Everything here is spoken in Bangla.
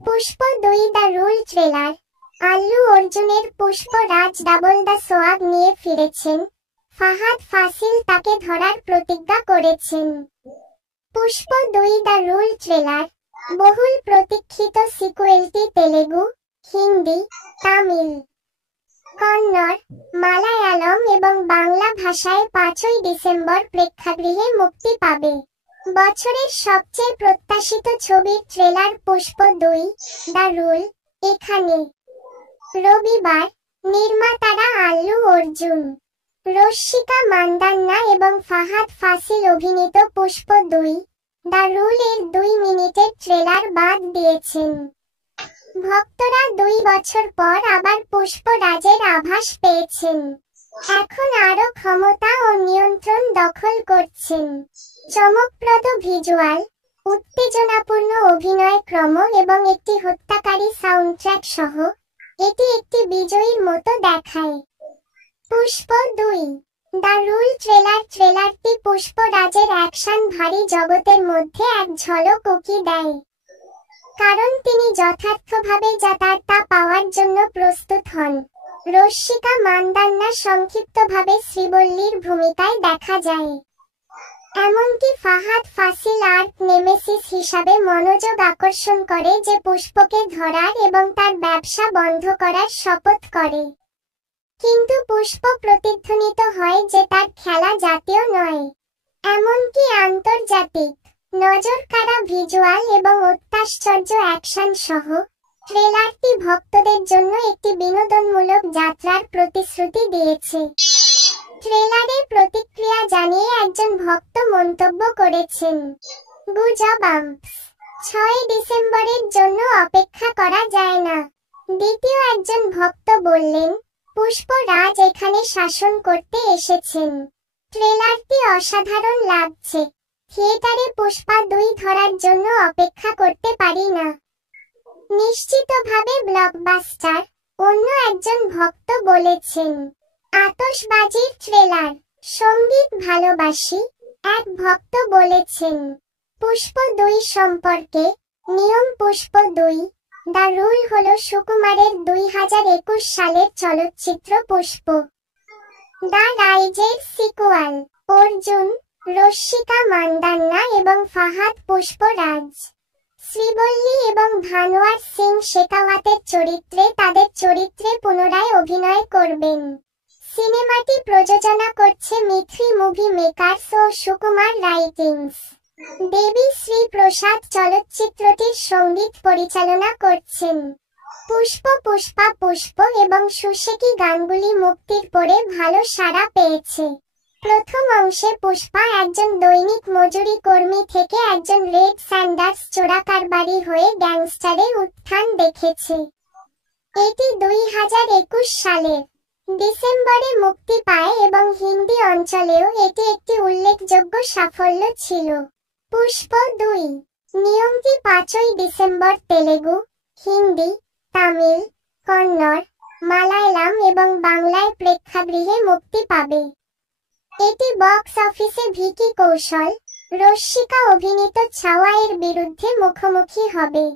Pushpa ২ the rule trailer. Allu অর্জুনের পুষ্পরাজ ডাবল দ্য সোয়াগ নিয়ে ফিরেছেন। ফাহাদ ফাসিল তাকে ধরার প্রতিজ্ঞা করেছেন। পুষ্প ২ দ্য রুল ট্রেলার। বহুল প্রতীক্ষিত সিকুয়েলটি তেলেগু, হিন্দি, তামিল, কন্নড়, মালায়ালম এবং বাংলা ভাষায় ৫ই ডিসেম্বর প্রেক্ষাগৃহে মুক্তি পাবে। বছরের সবচেয়ে প্রত্যাশিত ছবির ট্রেলার পুষ্প ২ দ্য রুল এখানে। রবিবার নির্মাতারা আল্লু অর্জুন, রশ্মিকা মান্দান্না এবং ফাহাদ ফাসিল অভিনীত পুষ্প ২ দ্য রুল এর ২ মিনিটের ট্রেলার বাদ দিয়েছেন। ভক্তরা ২ বছর পর আবার পুষ্পরাজের আভাস পেয়েছেন। এখন আরো ক্ষমতা ও নিয়ন্ত্রণ দখল করছেন। চমকপ্রদ ভিজুয়াল, উত্তেজনাপূর্ণ অভিনয় ক্রম এবং একটি হত্যাকারী সাউন্ডট্র্যাক সহ এটি একটি বিজয়ীর মতো দেখায়। পুষ্প ২ দ্য রুল ট্রেলারটি পুষ্পরাজের অ্যাকশন ভারী জগতের মধ্যে এক ঝলক উকি দেয়। কারণ তিনি যথার্থভাবে যা তার তা পাওয়ার জন্য প্রস্তুত হন। রশ্মিকা মান্দান্না সংক্ষিপ্তভাবে শ্রীবল্লীর ভূমিকায় দেখা যায়। এমনকি ফাহাদ ফাসিল আর্ক নেমেসিস হিসাবে মনোযোগ আকর্ষণ করে যে পুষ্পকে ধরার এবং তার ব্যবসা বন্ধ করার শপথ করে। কিন্তু পুষ্প প্রতিধ্বনিত হয় যে তার খেলা জাতীয় নয়, এমনকি আন্তর্জাতিক। নজরকাড়া ভিজুয়াল এবং অত্যাশ্চর্য অ্যাকশন সহ ট্রেলারটি ভক্তদের জন্য একটি বিনোদনমূলক যাত্রার প্রতিশ্রুতি দিয়েছে। ট্রেলারে প্রতিক্রিয়া জানিয়ে একজন ভক্ত মন্তব্য করেছেন, গুজবাম্পস, ৬ ডিসেম্বরের জন্য অপেক্ষা করা যায় না। দ্বিতীয় একজন ভক্ত বললেন, পুষ্পরাজ এখানে শাসন করতে এসেছেন। ট্রেলারটি অসাধারণ লাগছে। থিয়েটারে পুষ্পা ২ ধরার জন্য অপেক্ষা করতে পারি না। নিশ্চিতভাবে ব্লকবাস্টার, অন্য একজন ভক্ত বলেছেন। আতশবাজির ট্রেলার, সঙ্গীত ভালোবাসি, এক ভক্ত বলেছেন। পুষ্প ২ সম্পর্কে নিয়ম পুষ্প ২ দ্য রুল হল সুকুমারের ২০২১ সালের চলচ্চিত্র পুষ্প দ্য রাইজের সিকুয়াল। অর্জুন, রশ্মিকা মান্দান্না এবং ফাহাদ পুষ্পরাজ শ্রীবল্লী এবং ভানোয়ার সিং শেখাওয়াতের চরিত্রে তাদের চরিত্রে পুনরায় অভিনয় করবেন। সিনেমাটি প্রযোজনা করছে মিথ্রি মুভি মেকার্স ও সুকুমার রাইটিংস। দেবী শ্রী প্রসাদ চলচ্চিত্রটির সঙ্গীত পরিচালনা করছেন। পুষ্প এবং সুশেকি গানগুলি মুক্তির পরে ভালো সাড়া পেয়েছে। প্রথম অংশে পুষ্পা একজন দৈনিক মজুরি কর্মী থেকে একজন রেড স্যান্ডার্স চোরাকারবারি হয়ে গ্যাংস্টারে উত্থান দেখেছে। এটি ২০২১ সালের ডিসেম্বরে মুক্তি পায় এবং হিন্দি অঞ্চলেও এটি একটি উল্লেখযোগ্য সাফল্য ছিল। পুষ্প ২ নিয়মটি ৫ই ডিসেম্বর তেলেগু, হিন্দি, তামিল, কন্নড়, মালায়ালাম এবং বাংলায় প্রেক্ষাগৃহে মুক্তি পাবে। এটি বক্স অফিসে ভিকি কৌশল, রশ্মিকা অভিনীত ছাওয়া এর বিরুদ্ধে মুখোমুখি হবে।